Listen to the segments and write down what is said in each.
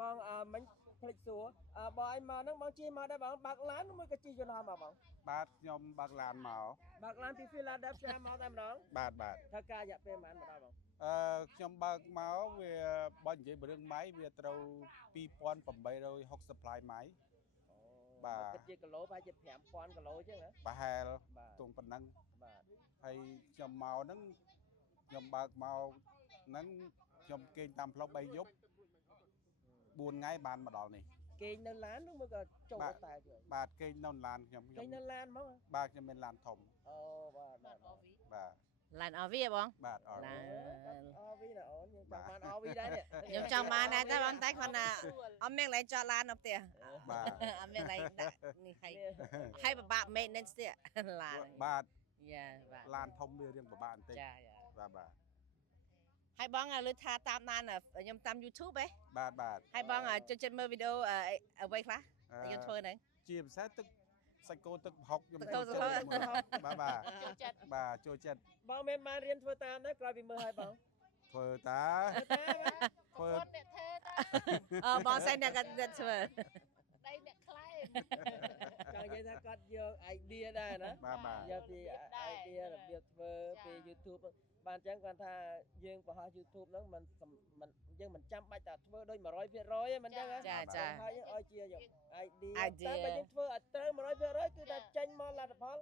បងមិញភ្លេចសួរបងឯងមកហ្នឹងបងជិះមកដែរបងបើកឡានមួយក៏ជិះយន្តហោះមកបងបាទខ្ញុំបើកឡានមកបើកឡានពី Philadelphia មកតែម្ដងបាទធ្វើការរយៈពេលប៉ុន្មានមកដល់បងខ្ញុំបើកមកវាបើនិយាយរឿងម៉ៃវាត្រូវ2860 ផ្លាយម៉ៃបាទគិតជាគីឡូប្រហែលជា5000គីឡូអញ្ចឹងណាប្រហែលទងប៉ុណ្ណឹងបាទហើយខ្ញុំមកហ្នឹងខ្ញុំបើកមកហ្នឹងខ្ញុំគេងតាមផ្លូវ3យប់4ថ្ងៃបានមកដល់នេះគេងនៅឡាននោះមើលក៏ចូលតែជួយបាទគេងនៅឡានខ្ញុំគេងនៅឡានហ្មងបាទខ្ញុំមានឡានធំអូបាទបាទឡាន RV ហ៎បងបាទ RV ណាអូនខ្ញុំចង់បាន RV ដែរនេះខ្ញុំចង់បានដែរតែបងតែគាត់ណាអត់មានកន្លែងចតឡាននៅផ្ទះបាទអត់មានកន្លែងដាក់នេះហើយពិបាក maintenance ទៀតឡានបាទយ៉ាបាទឡានធំវារៀងពិបាកបន្តិចចាបាទហើយបងលើថាតាមដានខ្ញុំតាម YouTube ហ៎បាទហើយបងចូលចិត្តមើលវីដេអូអ្វីខ្លះខ្ញុំធ្វើហ្នឹងជាភាសាទឹកសាច់គោទឹកហុកខ្ញុំចូលចិត្តបាទចូលចិត្តបាទចូលចិត្តបងមានបានរៀនធ្វើតាមដែរក្រោយពីមើលឲ្យបងធ្វើតាធ្វើអ្នកធ្វើតាបងសែនអ្នកគាត់ធ្វើដៃអ្នកខ្លែងចង់និយាយថាគាត់យក idea ដែរណាយកពី idea របៀបធ្វើពី YouTube បានអញ្ចឹងគាត់ថាយើងបង្ហោះ YouTube ហ្នឹងมันយើងមិនចាំបាច់តែធ្វើដូច 100% ទេមិនអញ្ចឹងចាហើយឲ្យជាយក idea តែបើយើងធ្វើឲ្យត្រូវ 100% គឺថាចេញមកលទ្ធផល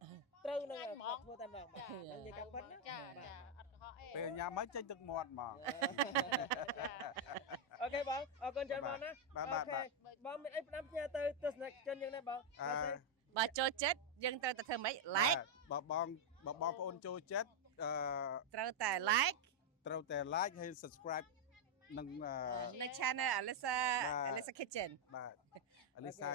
ត្រូវនឹងធ្វើតែម្ដងហ្នឹងនិយាយការពិតណាចាអត់កុហកអីពេលញ៉ាំហើយចេញទឹកមាត់មកអូខេបងអរគុណច្រើនបងណាអូខេបងមានអីផ្ដាំផ្ញើទៅទស្សនិកជនយើងដែរបងបើចូលចិត្តយើងត្រូវតែធ្វើម៉េច like បើបងប្អូនចូលចិត្តត្រូវតែ like ហើយ subscribe នឹងនៅ channel Alisa Kitchen បាទ Alisa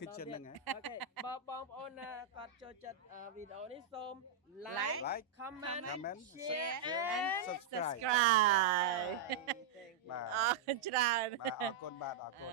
Kitchen ហ្នឹងអូខេបងប្អូនគាត់ចូលចិត្តវីដេអូនេះសូម like comment share and subscribe បាទអរច្រើនបាទអរគុណបាទអរគុណ